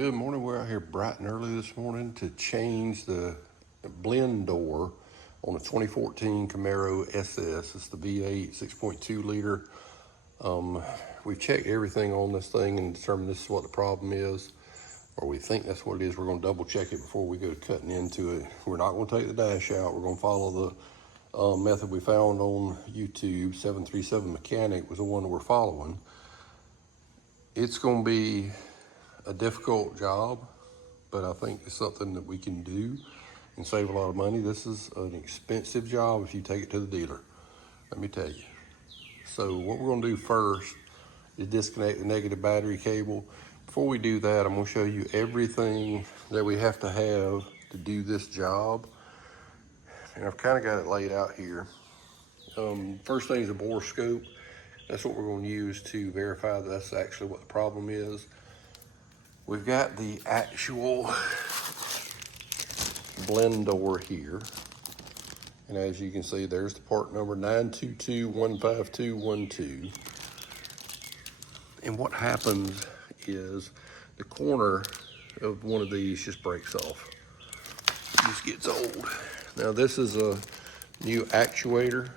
Good morning. We're out here bright and early this morning to change the blend door on a 2014 Camaro SS. It's the V8 6.2 liter. We've checked everything on this thing and determined this is what the problem is, or we think that's what it is. We're going to double check it before we go cutting into it. We're not going to take the dash out. We're going to follow the method we found on YouTube. 737 Mechanic was the one that we're following. It's going to be a difficult job, but I think it's something that we can do and save a lot of money. This is an expensive job if you take it to the dealer, let me tell you. So what we're going to do first is disconnect the negative battery cable. Before we do that, I'm going to show you everything that we have to have to do this job, and I've kind of got it laid out here. First thing is a bore scope. That's what we're going to use to verify that that's actually what the problem is. We've got the actual blend door here. And as you can see, there's the part number 922-15212. And what happens is the corner of one of these just breaks off. It just gets old. Now this is a new actuator,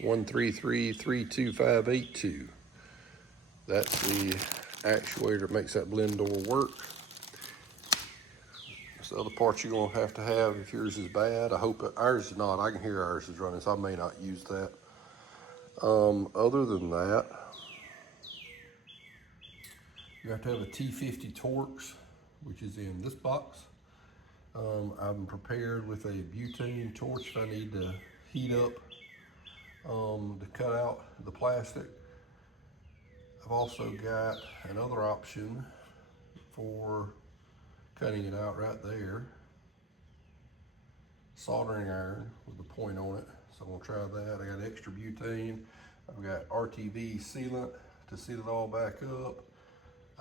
133-32582. That's the actuator that makes that blend door work. That's the other part you're gonna have to have if yours is bad. I hope ours is not. I can hear ours is running, so I may not use that. Other than that, you have to have a T50 Torx, which is in this box. I'm prepared with a butane torch if I need to heat up to cut out the plastic. I've also got another option for cutting it out right there. Soldering iron with a point on it. So I'm gonna try that. I got extra butane. I've got RTV sealant to seal it all back up.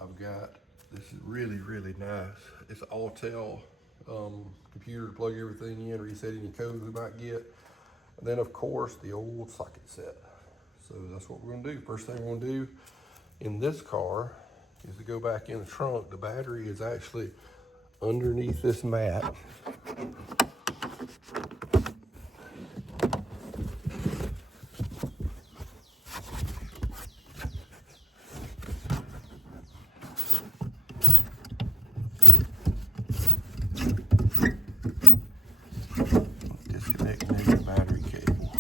I've got, this is really, really nice. It's an Autel computer to plug everything in, reset any codes we might get. And then of course the old socket set. So that's what we're gonna do. First thing we're gonna do in this car is to go back in the trunk. The battery is actually underneath this mat. Disconnecting the battery cable.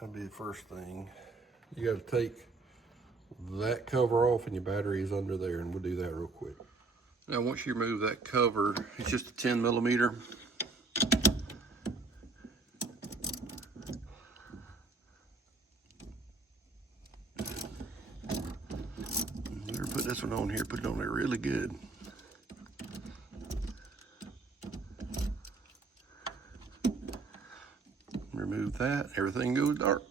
That'd be the first thing. You got to take that cover off and your battery is under there, and we'll do that real quick. Now once you remove that cover, it's just a 10 millimeter. You better put this one on here, put it on there really good. Remove that, everything goes dark.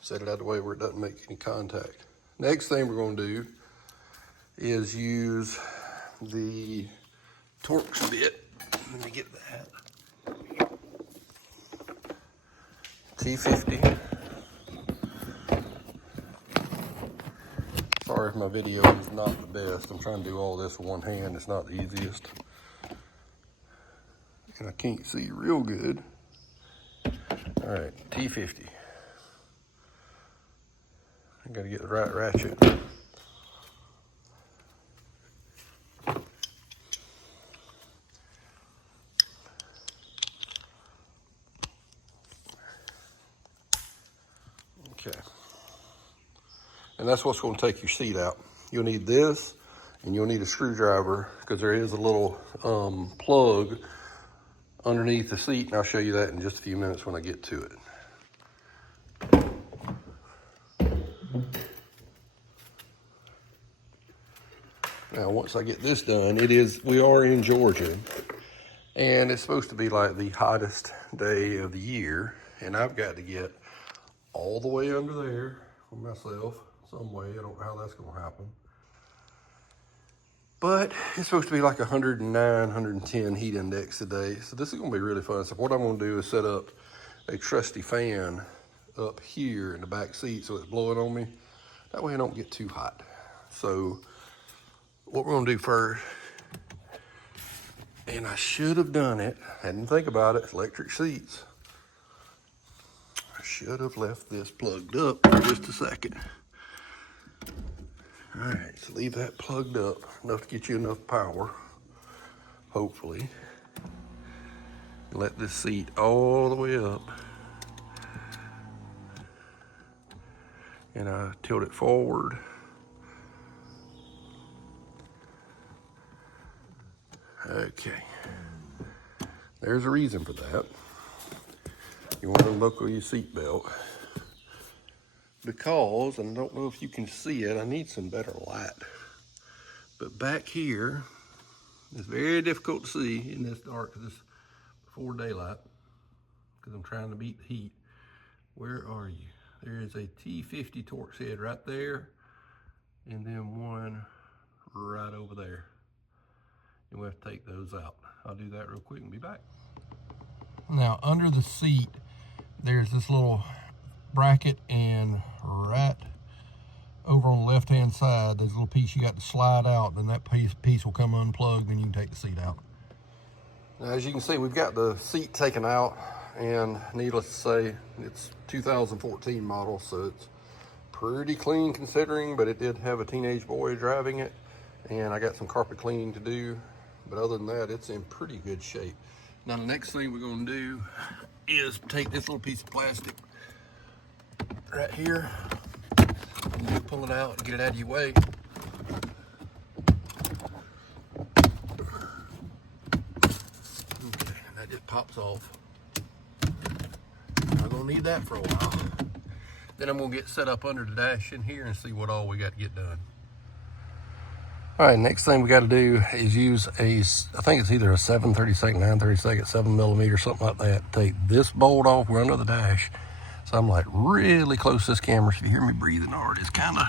Set it out of the way where it doesn't make any contact. Next thing we're gonna do is use the Torx bit. Let me get that. T50. Sorry if my video is not the best. I'm trying to do all this with one hand. It's not the easiest. And I can't see real good. All right, T50. I gotta get the right ratchet. Okay. And that's what's gonna take your seat out. You'll need this, and you'll need a screwdriver, because there is a little plug underneath the seat, and I'll show you that in just a few minutes when I get to it. Now, once I get this done, we are in Georgia, and it's supposed to be like the hottest day of the year, and I've got to get all the way under there for myself, some way. I don't know how that's gonna happen. But it's supposed to be like 109, 110 heat index today. So this is gonna be really fun. So what I'm gonna do is set up a trusty fan up here in the back seat so it's blowing on me. That way I don't get too hot. So what we're gonna do first, and I should have done it, I didn't think about it, electric seats. I should have left this plugged up for just a second. All right, so leave that plugged up, enough to get you enough power, hopefully. And let this seat all the way up. And I tilt it forward. Okay, there's a reason for that. You want to unbuckle your seatbelt because, and I don't know if you can see it, I need some better light. But back here, it's very difficult to see in this dark, because it's before daylight, because I'm trying to beat the heat. Where are you? There is a T50 Torx head right there, and then one right over there. And we'll have to take those out. I'll do that real quick and be back. Now, under the seat, there's this little bracket, and right over on the left-hand side, there's a little piece you got to slide out, and that piece will come unplugged, and you can take the seat out. Now, as you can see, we've got the seat taken out, and needless to say, it's 2014 model, so it's pretty clean considering, but it did have a teenage boy driving it, and I got some carpet cleaning to do. But other than that, it's in pretty good shape. Now the next thing we're gonna do is take this little piece of plastic right here, and you pull it out and get it out of your way. Okay, and that just pops off. I'm gonna need that for a while. Then I'm gonna get set up under the dash in here and see what all we got to get done. All right, next thing we got to do is use I think it's either a 7/32, 9/32, 7mm, something like that. Take this bolt off. We're under the dash. So I'm like really close to this camera. So if you hear me breathing hard, it's kind of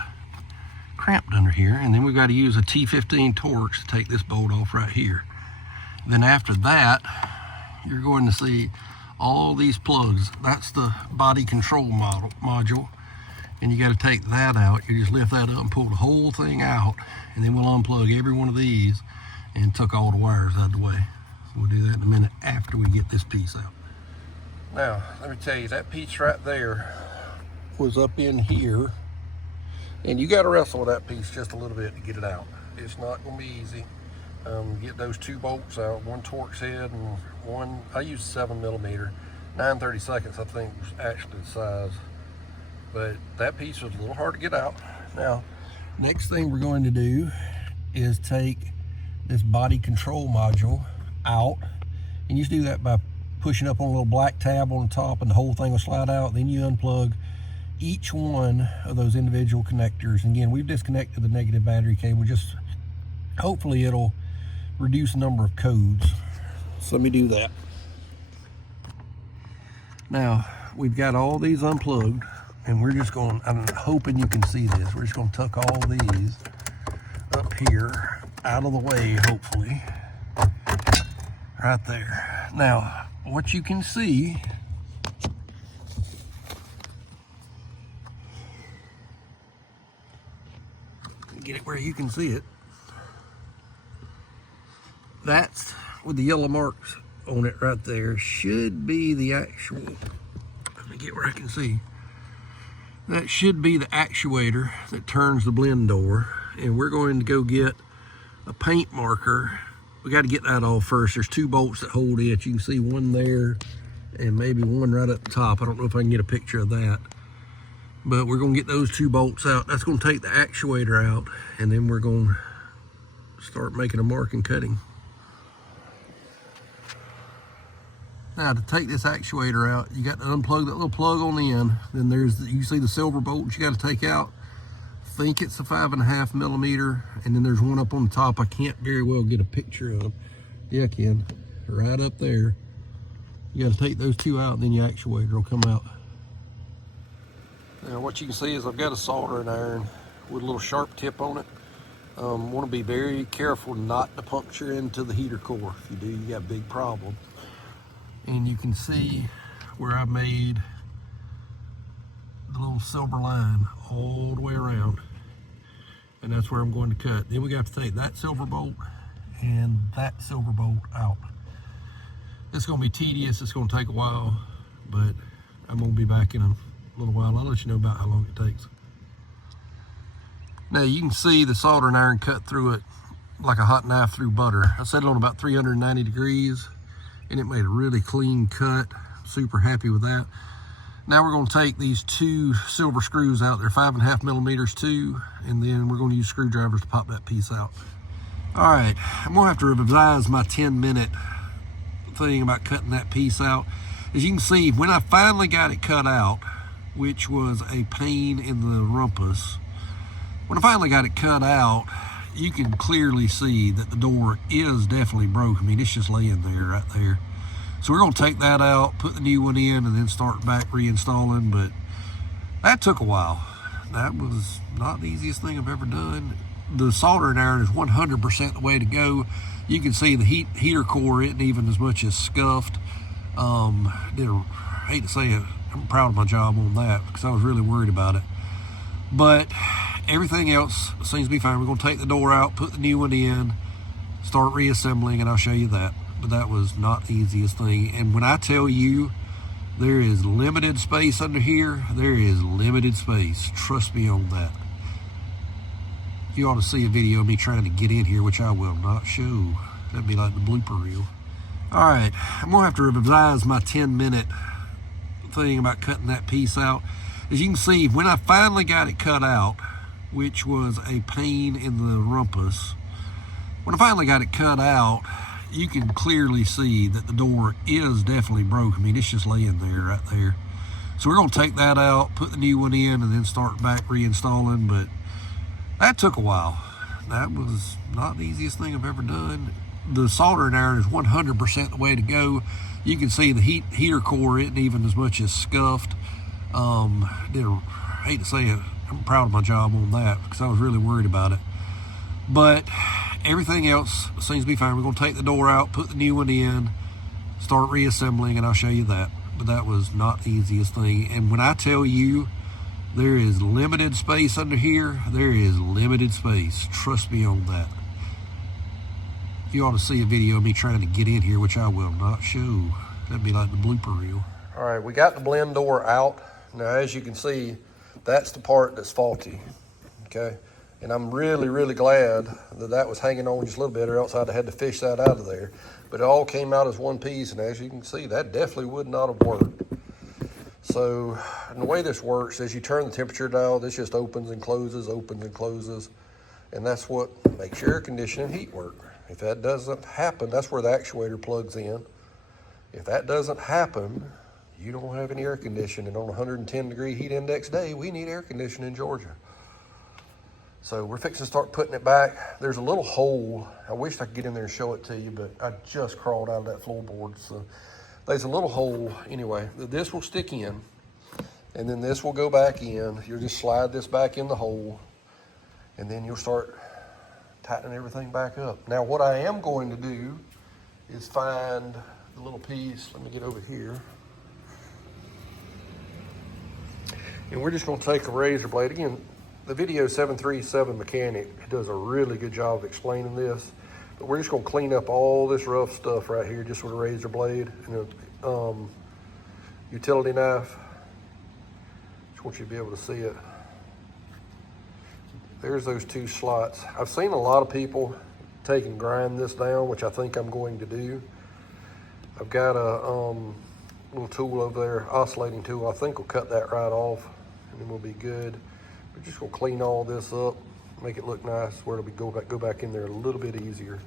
cramped under here. And then we've got to use a T15 Torx to take this bolt off right here. Then after that, you're going to see all these plugs. That's the body control module. And you got to take that out. You just lift that up and pull the whole thing out, and then we'll unplug every one of these and took all the wires out of the way. So we'll do that in a minute after we get this piece out. Now, let me tell you, that piece right there was up in here, and you got to wrestle with that piece just a little bit to get it out. It's not going to be easy. Get those two bolts out, one Torx head and one, I used 7mm. 9/32 I think was actually the size. But that piece was a little hard to get out. Now, next thing we're going to do is take this body control module out. And you just do that by pushing up on a little black tab on the top, and the whole thing will slide out. Then you unplug each one of those individual connectors. And again, we've disconnected the negative battery cable. Just hopefully it'll reduce the number of codes. So let me do that. Now, we've got all these unplugged. And we're just going, I'm hoping you can see this. We're just going to tuck all these up here, out of the way, hopefully. Right there. Now, what you can see, get it where you can see it. That's with the yellow marks on it right there. Should be the actual, let me get where I can see. That should be the actuator that turns the blend door. And we're going to go get a paint marker. We got to get that off first. There's two bolts that hold it. You can see one there and maybe one right at the top. I don't know if I can get a picture of that. But we're going to get those two bolts out. That's going to take the actuator out. And then we're going to start making a mark and cutting. Now, to take this actuator out, you got to unplug that little plug on the end. Then you see the silver bolt you got to take out. I think it's a 5.5mm, and then there's one up on the top. I can't very well get a picture of. Yeah, I can. Right up there. You got to take those two out, and then your actuator will come out. Now, what you can see is I've got a soldering iron with a little sharp tip on it. Want to be very careful not to puncture into the heater core. If you do, you got a big problem. And you can see where I made the little silver line all the way around. And that's where I'm going to cut. Then we have to take that silver bolt and that silver bolt out. It's going to be tedious. It's going to take a while, but I'm going to be back in a little while. I'll let you know about how long it takes. Now you can see the soldering iron cut through it like a hot knife through butter. I set it on about 390 degrees and it made a really clean cut. Super happy with that. Now we're going to take these two silver screws out. They're 5.5 millimeters too, and then we're going to use screwdrivers to pop that piece out. All right, I'm going to have to revise my 10-minute thing about cutting that piece out. As you can see, when I finally got it cut out, which was a pain in the rumpus, when I finally got it cut out, you can clearly see that the door is definitely broke. I mean, it's just laying there, right there. So we're gonna take that out, put the new one in, and then start back reinstalling, but that took a while. That was not the easiest thing I've ever done. The soldering iron is 100% the way to go. You can see the heater core isn't even as much as scuffed. I hate to say it, I'm proud of my job on that because I was really worried about it. But everything else seems to be fine. We're going to take the door out, put the new one in, start reassembling, and I'll show you that. But that was not the easiest thing. And when I tell you there is limited space under here, there is limited space. Trust me on that. You ought to see a video of me trying to get in here, which I will not show. That'd be like the blooper reel. All right, I'm going to have to revise my 10-minute thing about cutting that piece out. As you can see, when I finally got it cut out, which was a pain in the rumpus, when I finally got it cut out, you can clearly see that the door is definitely broke. I mean, it's just laying there, right there. So we're going to take that out, put the new one in, and then start back reinstalling, but that took a while. That was not the easiest thing I've ever done. The soldering iron is 100% the way to go. You can see the heater core isn't even as much as scuffed. I hate to say it, I'm proud of my job on that because I was really worried about it. But everything else seems to be fine. We're going to take the door out, put the new one in, start reassembling, and I'll show you that. But that was not the easiest thing. And when I tell you there is limited space under here, there is limited space. Trust me on that. You ought to see a video of me trying to get in here, which I will not show. That'd be like the blooper reel. All right, we got the blend door out. Now, as you can see, that's the part that's faulty, okay? And I'm really, really glad that that was hanging on just a little bit, or else I'd have had to fish that out of there. But it all came out as one piece, and as you can see, that definitely would not have worked. So, and the way this works is you turn the temperature dial, this just opens and closes, and that's what makes your air conditioning and heat work. If that doesn't happen, that's where the actuator plugs in. If that doesn't happen, you don't have any air conditioning. On a 110-degree heat index day, we need air conditioning in Georgia. So we're fixing to start putting it back. There's a little hole. I wish I could get in there and show it to you, but I just crawled out of that floorboard. So there's a little hole. Anyway, this will stick in, and then this will go back in. You'll just slide this back in the hole, and then you'll start tightening everything back up. Now, what I am going to do is find the little piece. Let me get over here. And we're just going to take a razor blade. Again, the video 737 Mechanic does a really good job of explaining this. But we're just going to clean up all this rough stuff right here just with a razor blade and a utility knife. Just want you to be able to see it. There's those two slots. I've seen a lot of people take and grind this down, which I think I'm going to do. I've got a little tool over there, oscillating tool. I think we'll cut that right off and then we'll be good. We're just gonna clean all this up, make it look nice, where it'll go back in there a little bit easier.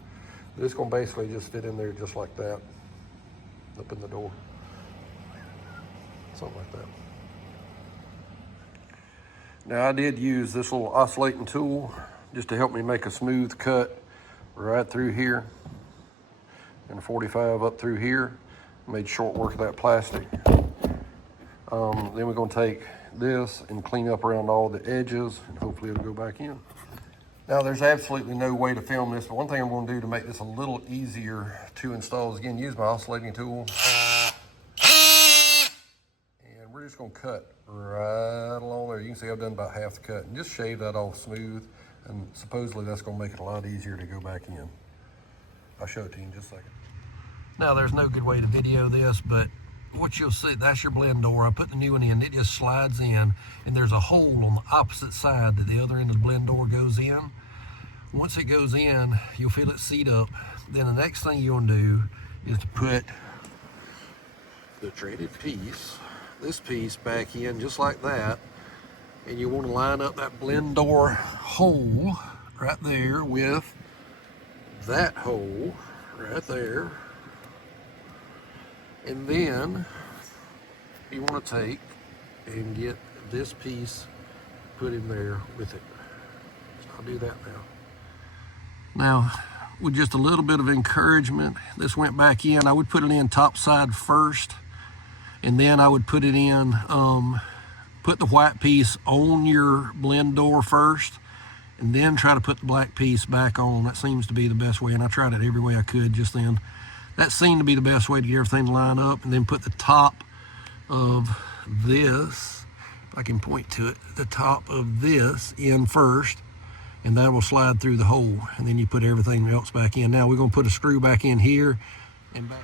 This gonna basically just fit in there just like that, up in the door. Something like that. Now I did use this little oscillating tool just to help me make a smooth cut right through here and a 45 up through here. Made short work of that plastic. Then we're gonna take this and clean up around all the edges and hopefully it'll go back in. Now there's absolutely no way to film this, but one thing I'm going to do to make this a little easier to install is again use my oscillating tool. And we're just going to cut right along there. You can see I've done about half the cut and just shave that off smooth, and supposedly that's going to make it a lot easier to go back in. I'll show it to you in just a second. Now there's no good way to video this, but what you'll see, that's your blend door. I put the new one in, it just slides in, and there's a hole on the opposite side that the other end of the blend door goes in. Once it goes in, you'll feel it seat up. Then the next thing you're gonna do is to put the dreaded piece, this piece back in just like that, and you wanna line up that blend door hole right there with that hole right there. And then you want to take and get this piece put in there with it. So I'll do that now. Now, with just a little bit of encouragement, this went back in. I would put it in top side first, and then I would put it in, put the white piece on your blend door first, and then try to put the black piece back on. That seems to be the best way, and I tried it every way I could just then. That seemed to be the best way to get everything to line up, and then put the top of this, if I can point to it, the top of this in first, and that will slide through the hole, and then you put everything else back in. Now we're gonna put a screw back in here and back.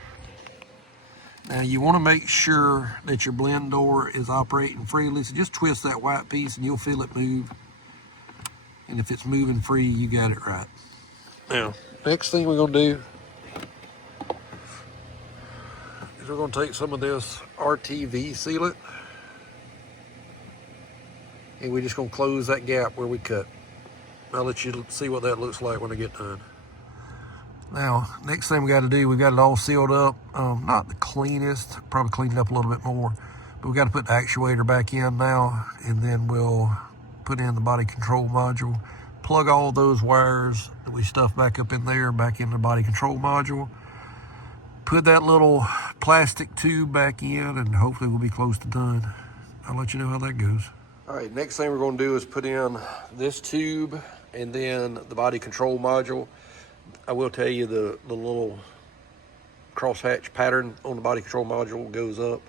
Now you wanna make sure that your blend door is operating freely, so just twist that white piece and you'll feel it move. And if it's moving free, you got it right. Now, next thing we're gonna do is we're going to take some of this RTV sealant, and we're just going to close that gap where we cut. I'll let you see what that looks like when I get done. Now, next thing we got to do, we got it all sealed up. Not the cleanest, probably cleaned it up a little bit more, but we got to put the actuator back in now, and then we'll put in the body control module, plug all those wires that we stuffed back up in there back in the body control module. Put that little plastic tube back in, and hopefully we'll be close to done. I'll let you know how that goes. All right, next thing we're going to do is put in this tube and then the body control module. I will tell you the little crosshatch pattern on the body control module goes up.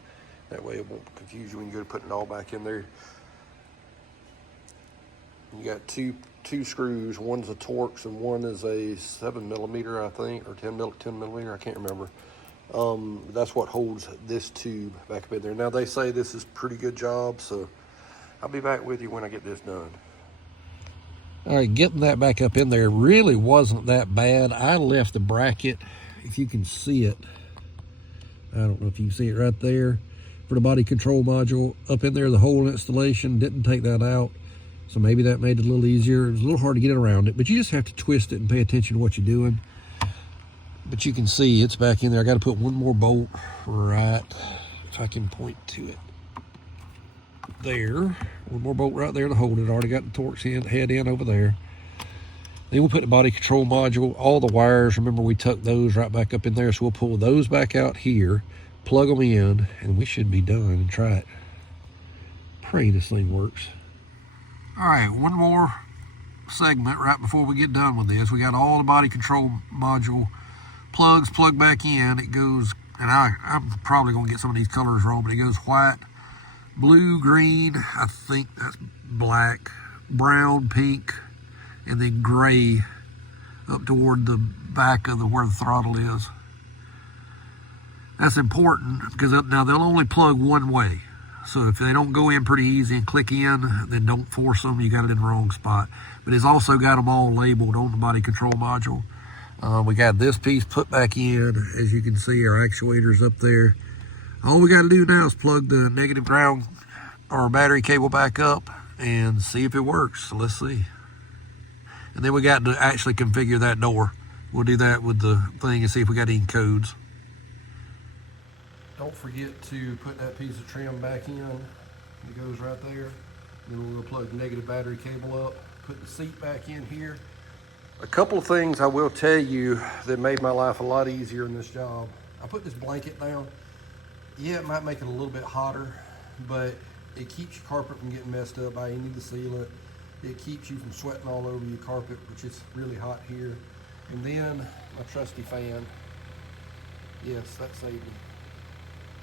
That way it won't confuse you when you go to putting it all back in there. You got two screws. One's a Torx and one is a 7mm, I think, or 10 millimeter. I can't remember. That's what holds this tube back up in there. Now they say this is a pretty good job, so I'll be back with you when I get this done. All right, getting that back up in there really wasn't that bad. I left the bracket, if you can see it. I don't know if you can see it right there for the body control module up in there. The whole installation, didn't take that out. So maybe that made it a little easier. It was a little hard to get around it, but you just have to twist it and pay attention to what you're doing. But you can see it's back in there. I got to put one more bolt right, if I can point to it. There, one more bolt right there to hold it. Already got the Torx head in over there. Then we'll put the body control module, all the wires. Remember, we tucked those right back up in there. So we'll pull those back out here, plug them in, and we should be done and try it. Pray this thing works. All right, one more segment right before we get done with this. We got all the body control module plugs plugged back in. It goes, and I'm probably gonna get some of these colors wrong, but it goes white, blue, green, I think that's black, brown, pink, and then gray up toward the back of where the throttle is. That's important because now they'll only plug one way. So if they don't go in pretty easy and click in, then don't force them. You got it in the wrong spot. But it's also got them all labeled on the body control module. We got this piece put back in. As you can see, our actuator's up there. All we got to do now is plug the negative ground or battery cable back up and see if it works. So let's see. And then we got to actually configure that door. We'll do that with the thing and see if we got any codes. Don't forget to put that piece of trim back in. It goes right there. Then we'll plug the negative battery cable up, put the seat back in here. A couple of things I will tell you that made my life a lot easier in this job. I put this blanket down. Yeah, it might make it a little bit hotter, but it keeps your carpet from getting messed up by any of the sealant. It keeps you from sweating all over your carpet, which is really hot here. And then my trusty fan. Yes, that saved me.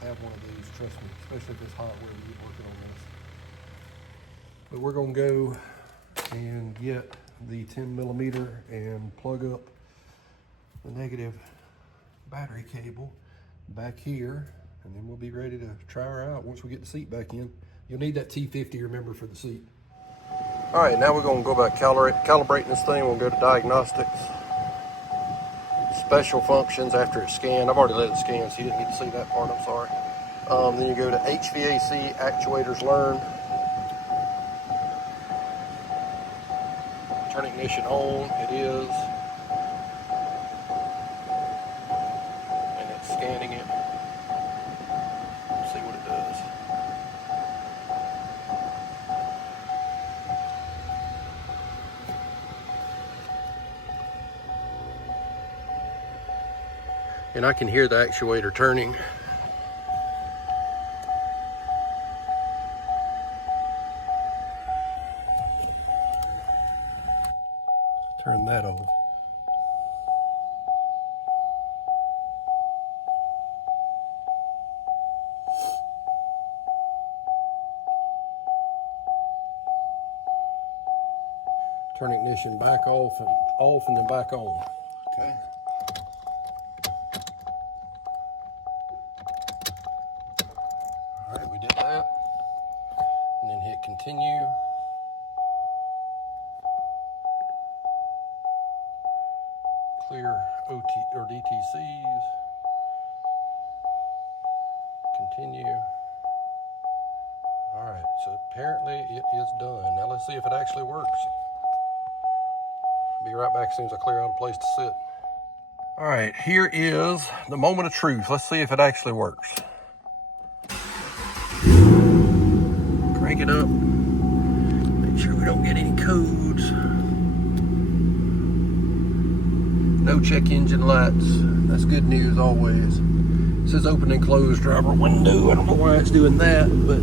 Have one of these, trust me, especially if it's hot weather, you're working on this. But we're gonna go and get the 10mm and plug up the negative battery cable back here, and then we'll be ready to try her out once we get the seat back in. You'll need that T50, remember, for the seat. All right, now we're gonna go about calibrating this thing. We'll go to diagnostics, special functions after it's scanned. I've already let it scan, so you didn't need to see that part, I'm sorry. Then you go to HVAC, actuators, learn. Turn ignition on, it is. And it's scanning it. Let's see what it does. And I can hear the actuator turning. Turn that off. Turn ignition back off and then back on. Okay. All right, we did that. And then hit continue. Clear OT or DTCs. Continue. All right, so apparently it is done. Now let's see if it actually works. Be right back as soon as I clear out a place to sit. All right, here is the moment of truth. Let's see if it actually works. Crank it up. Make sure we don't get any codes. No check engine lights. That's good news always. It says open and close driver window. I don't know why it's doing that, but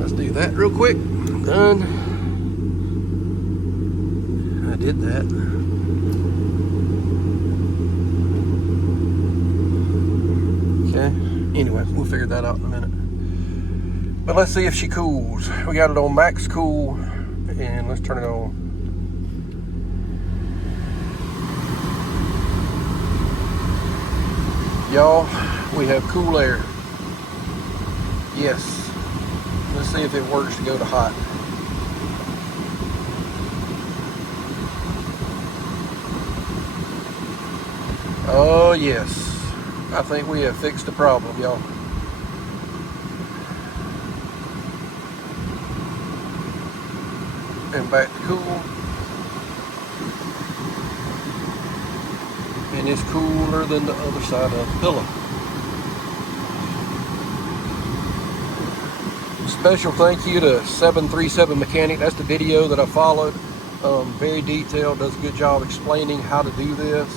let's do that real quick. Done. I did that. Okay. Anyway, we'll figure that out in a minute. But let's see if she cools. We got it on max cool, and let's turn it on. Y'all, we have cool air. Yes. Let's see if it works to go to hot. Oh yes. I think we have fixed the problem, y'all. And back to cool. And it's cooler than the other side of the pillow. Special thank you to 737 Mechanic. That's the video that I followed. Very detailed, does a good job explaining how to do this.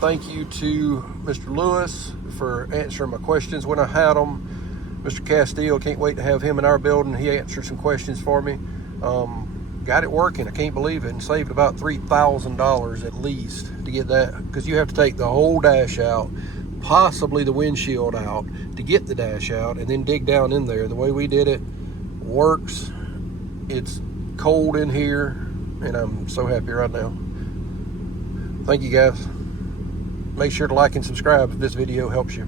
Thank you to Mr. Lewis for answering my questions when I had them. Mr. Castile, can't wait to have him in our building. He answered some questions for me. Got it working, I can't believe it, and saved about $3,000 at least to get that, because you have to take the whole dash out, possibly the windshield out, to get the dash out, and then dig down in there. The way we did it works. It's cold in here, and I'm so happy right now. Thank you guys. Make sure to like and subscribe if this video helps you.